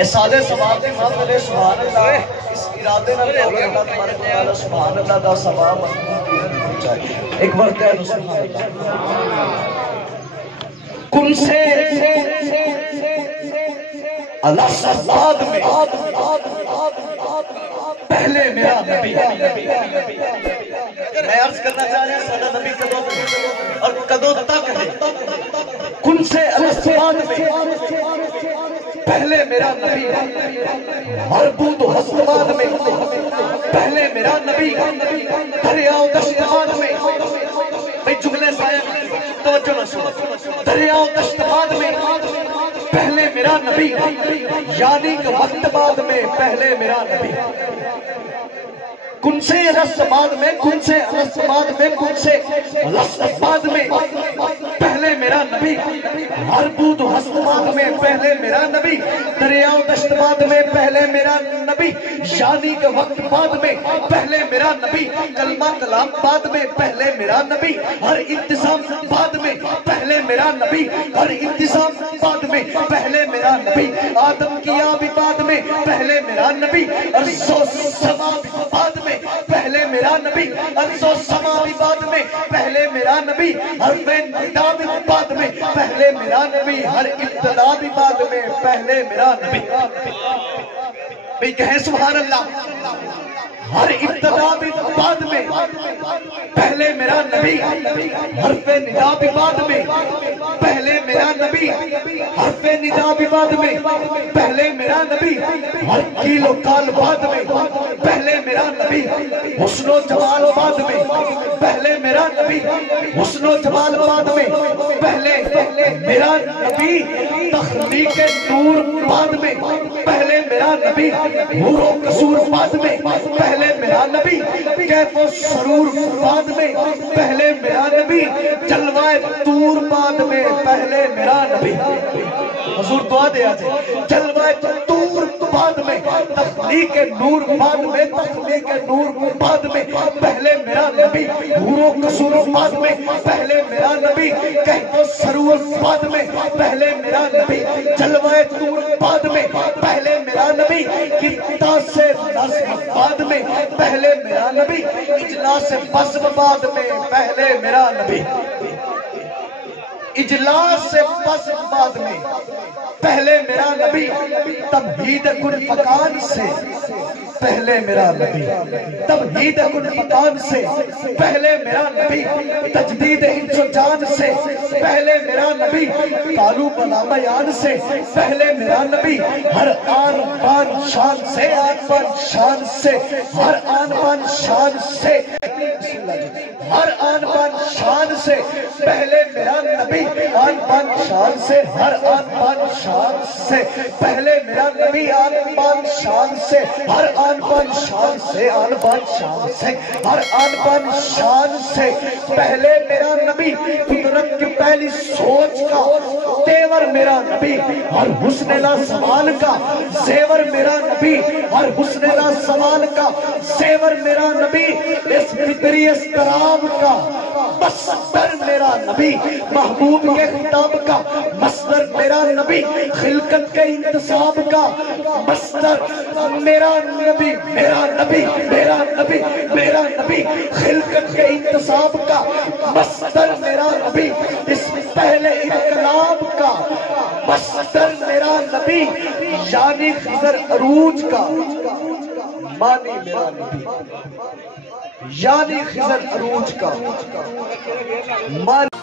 اس سالے ثواب دی محفل سبحان اللہ اس ارادے نال اللہ تبارک و تعالی سبحان اللہ دا ثواب پہنچائے. ایک بار کہہ دو سبحان اللہ. کن سے اللہ بعد میں پہلے میرا نبی. میں عرض کرنا چاہ رہا ہوں سادہ نبی کدو اور کدو تک ہے. کن سے اللہ بعد میں پہلے میرا نبی مربوط حسنباد میں پہلے میرا نبی دریاؤ دشتباد میں. بھئی جملے سائے توجہ نہ سنو. دریاؤ دشتباد میں پہلے میرا نبی یعنی کہ وقت بعد میں پہلے میرا نبی. کن سے رسمات میں کن سے رسمات میں کن سے رسمات میں پہلے میرا نبی مربوط حسنباد میں پہلے میرا نبی دریاؤ دشتباد میں پہلے میرا نبی یعنی کہ وقت بعد میں پہلے میرا نبی کلمہ کلام بعد میں پہلے میرا نبی ہر انتظام بعد میں پہلے میرا نبی ہر انتظام بعد میں پہلے میرا نبی آدم کیا بھی بعد میں پہلے میرا نبی ارض و سما بھی بعد میں پہلے میرا نبی ارض و سما بھی بعد میں پہلے میرا نبی حرف ندا بھی بعد میں پہلے میرا نبی ہر ابتدا بھی بعد میں پہلے میرا نبی. بھئی کہیں سبحان اللہ. ہر ابتدا بھی بعد میں پہلے میرا نبی حرف ندا بھی بعد میں پہلے میرا نبی حرف ندا بھی بعد میں پہلے میرا نبی ہر کیل و کال بعد میں پہلے میرا نبی حسن و جمال بعد میں پہلے میرا نبی حسن و جمال بعد میں پہلے میرا نبی تخلیق نور بعد میں پہلے میرا نبی نور و قصور بعد میں پہلے میرا نبی کیف و سرور بعد میں پہلے میرا نبی جلوہ طور بعد میں پہلے میرا نبی. حضور دعا دیا جائے. جلوہ طور بعد میں تخلیق نور بعد میں تخلیق نور بعد میں پہلے میرا نبی نور و قصور بعد میں پہلے میرا نبی کیف و سرور بعد میں پہلے میرا نبی جلوہ طور بعد میں پہلے میرا نبی کتا سے نظم بعد میں پہلے میرا نبی اجلاس بزم بعد میں پہلے میرا نبی اجلاس بزم بعد میں پہلے میرا نبی تمہید کن فکان سے پہلے میرا نبی تمہید کن فکان سے پہلے میرا نبی تجدید انس و جان سے پہلے میرا نبی کالو بلا بیان سے پہلے میرا نبی ہر آن بان شان سے آن بان شان سے ہر آن بان شان سے ہر آن بان شان سے پہلے میرا نبی آن بان شان سے ہر آن بان شان سے پہلے میرا نبی آن بان شان سے ہر آن بان شان سے آن بان شان سے ہر آن بان شان سے پہلے میرا نبی قدرت کی پہلی سوچ کا تیور میرا نبی ہر حسن لا سوال کا زیور میرا نبی ہر حسن لا سوال کا زیور میرا نبی اس فطری استراب کا مصدر میرا نبی محبوب کے خطاب کا مصدر میرا نبی خلقت کے انتصاب کا مصدر میرا نبی میرا نبی میرا نبی میرا نبی خلقت کے انتصاب کا مصدر میرا نبی اس پہلے انقلاب کا مصدر میرا نبی یعنی خضر عروج کا مانی میرا نبی یعنی خضر عروج کا مانی